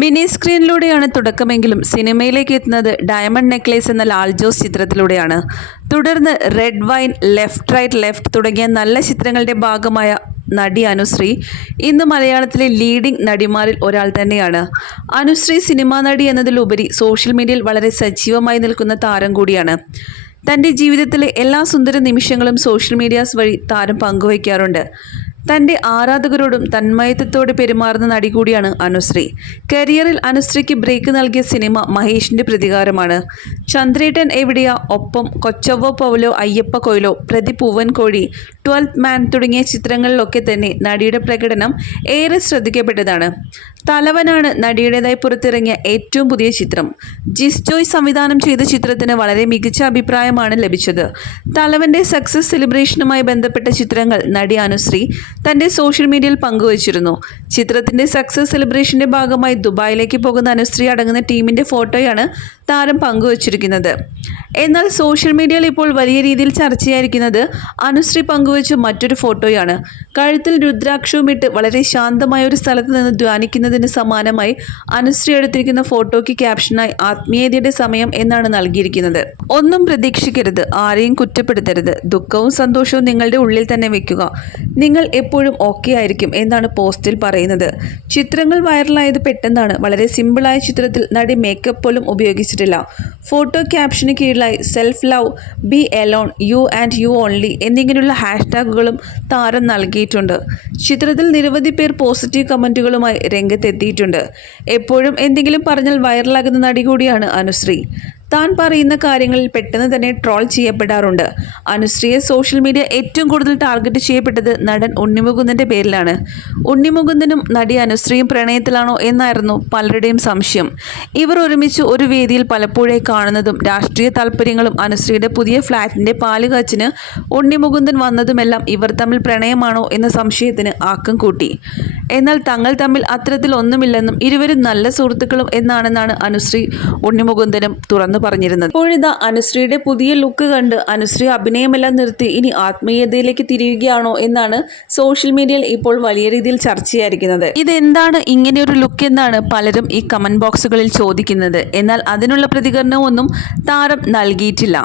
Mini സ്ക്രീനിലൂടെയാണ് തുടക്കമെങ്കിലും സിനിമയിലേക്ക് എത്തുന്നത് diamond necklace എന്ന ലാൽ ജോസ് ചിത്രത്തിലൂടെയാണ്. തുടർന്ന് red wine left right left തുടങ്ങിയ നല്ല ചിത്രങ്ങളുടെ ഭാഗമായ നടി അനുശ്രീ ഇന്ന് മലയാളത്തിലെ ലീഡിംഗ് നടിമാരിൽ ഒരാൾ തന്നെയാണ്. അനുശ്രീ സിനിമാ നടി എന്നതിലുപരി സോഷ്യൽ മീഡിയയിൽ വളരെ സജീവമായി നിൽക്കുന്ന താരം കൂടിയാണ്. തന്റെ ജീവിതത്തിലെ എല്ലാ സുന്ദര നിമിഷങ്ങളും സോഷ്യൽ മീഡിയാസ് വഴി താരം പങ്കുവയ്ക്കാറുണ്ട്. തന്റെ ആരാധകരോടും തന്മയത്വത്തോടെ പെരുമാറുന്ന നടി കൂടിയാണ് അനുശ്രീ. കരിയറിൽ അനുശ്രീക്ക് ബ്രേക്ക് നൽകിയ സിനിമ മഹേഷിന്റെ പ്രതികാരമാണ്. ചന്ദ്രേട്ടൻ എവിടെയാ? ഒപ്പം കൊച്ചവ്വ പൗലോ അയ്യപ്പ കൊയിലോ പ്രതി പൂവൻ കോഴി ട്വൽത്ത് മാൻ തുടങ്ങിയ ചിത്രങ്ങളിലൊക്കെ തന്നെ നടിയുടെ പ്രകടനം ഏറെ ശ്രദ്ധിക്കപ്പെട്ടതാണ്. തലവനാണ് നടിയുടേതായി പുറത്തിറങ്ങിയ ഏറ്റവും പുതിയ ചിത്രം. ജിസ്ജോയ് സംവിധാനം ചെയ്ത ചിത്രത്തിന് വളരെ മികച്ച അഭിപ്രായമാണ് ലഭിച്ചത്. തലവന്റെ സക്സസ് സെലിബ്രേഷനുമായി ബന്ധപ്പെട്ട ചിത്രങ്ങൾ നടി അനുശ്രീ തന്റെ സോഷ്യൽ മീഡിയയിൽ പങ്കുവച്ചിരുന്നു. ചിത്രത്തിന്റെ സക്സസ് സെലിബ്രേഷന്റെ ഭാഗമായി ദുബായിലേക്ക് പോകുന്ന അനുശ്രീ അടങ്ങുന്ന ടീമിന്റെ ഫോട്ടോയാണ് താരം പങ്കുവച്ചിരിക്കുന്നത്. എന്നാൽ സോഷ്യൽ മീഡിയയിൽ ഇപ്പോൾ വലിയ രീതിയിൽ ചർച്ചയായിരിക്കുന്നത് അനുശ്രീ പങ്കുവച്ച മറ്റൊരു ഫോട്ടോയാണ്. കഴുത്തിൽ രുദ്രാക്ഷവും ഇട്ട് വളരെ ശാന്തമായ ഒരു സ്ഥലത്ത് നിന്ന് ധ്യാനിക്കുന്നതിന് സമാനമായി അനുശ്രീ എടുത്തിരിക്കുന്ന ഫോട്ടോയ്ക്ക് ക്യാപ്ഷനായി ആത്മീയതയുടെ സമയം എന്നാണ് നൽകിയിരിക്കുന്നത്. ഒന്നും പ്രതീക്ഷിക്കരുത് ആരെയും കുറ്റപ്പെടുത്തരുത്. ദുഃഖവും സന്തോഷവും നിങ്ങളുടെ ഉള്ളിൽ തന്നെ വെക്കുക. നിങ്ങൾ എപ്പോഴും ഓക്കെ ആയിരിക്കും എന്നാണ് പോസ്റ്റിൽ പറയുന്നത്. ചിത്രങ്ങൾ വൈറലായത് പെട്ടെന്നാണ്. വളരെ സിമ്പിളായ ചിത്രത്തിൽ നടി മേക്കപ്പ് പോലും ഉപയോഗിച്ചിട്ടില്ല ഫോട്ടോ ക്യാപ്ഷന് കീഴിലായി self love be alone you and you only എന്നിങ്ങനെയുള്ള ഹാഷ്ടാഗുകളും താരം നൽകിയിട്ടുണ്ട്. ചിത്രത്തിൽ നിരവധി പേർ പോസിറ്റീവ് കമന്റുകളുമായി രംഗത്തെത്തിയിട്ടുണ്ട്. എപ്പോഴും എന്തെങ്കിലും പറഞ്ഞാൽ വൈറലാകുന്ന നടി കൂടിയാണ് അനുശ്രീ. താൻ പറയുന്ന കാര്യങ്ങളിൽ പെട്ടെന്ന് തന്നെ ട്രോൾ ചെയ്യപ്പെടാറുണ്ട്. അനുശ്രീയെ സോഷ്യൽ മീഡിയ ഏറ്റവും കൂടുതൽ ടാർഗറ്റ് ചെയ്യപ്പെട്ടത് നടൻ ഉണ്ണിമുകുന്ദന്റെ പേരിലാണ്. ഉണ്ണിമുകുന്ദനും നടി അനുശ്രീയും പ്രണയത്തിലാണോ എന്നായിരുന്നു പലരുടെയും സംശയം. ഇവർ ഒരുമിച്ച് ഒരു വേദിയിൽ പലപ്പോഴേ കാണുന്നതും രാഷ്ട്രീയ താല്പര്യങ്ങളും അനുശ്രീയുടെ പുതിയ ഫ്ലാറ്റിന്റെ പാലുകാച്ചിന് ഉണ്ണിമുകുന്ദൻ വന്നതുമെല്ലാം ഇവർ തമ്മിൽ പ്രണയമാണോ എന്ന സംശയത്തിന് ആക്കം കൂട്ടി. എന്നാൽ തങ്ങൾ തമ്മിൽ അത്തരത്തിൽ ഒന്നുമില്ലെന്നും ഇരുവരും നല്ല സുഹൃത്തുക്കളും എന്നാണെന്നാണ് അനുശ്രീ ഉണ്ണിമുകുന്ദനും തുറന്നു പറഞ്ഞിരുന്നത്. ഇപ്പോഴിതാ അനുശ്രീയുടെ പുതിയ ലുക്ക് കണ്ട് അനുശ്രീ അഭിനയമെല്ലാം നിർത്തി ഇനി ആത്മീയതയിലേക്ക് തിരിയുകയാണോ എന്നാണ് സോഷ്യൽ മീഡിയയിൽ ഇപ്പോൾ വലിയ രീതിയിൽ ചർച്ചയായിരിക്കുന്നത്. ഇതെന്താണ് ഇങ്ങനെ ഒരു ലുക്ക് എന്നാണ് പലരും ഈ കമന്റ് ബോക്സുകളിൽ ചോദിക്കുന്നത്. എന്നാൽ അതിനുള്ള പ്രതികരണമൊന്നും താരം നൽകിയിട്ടില്ല.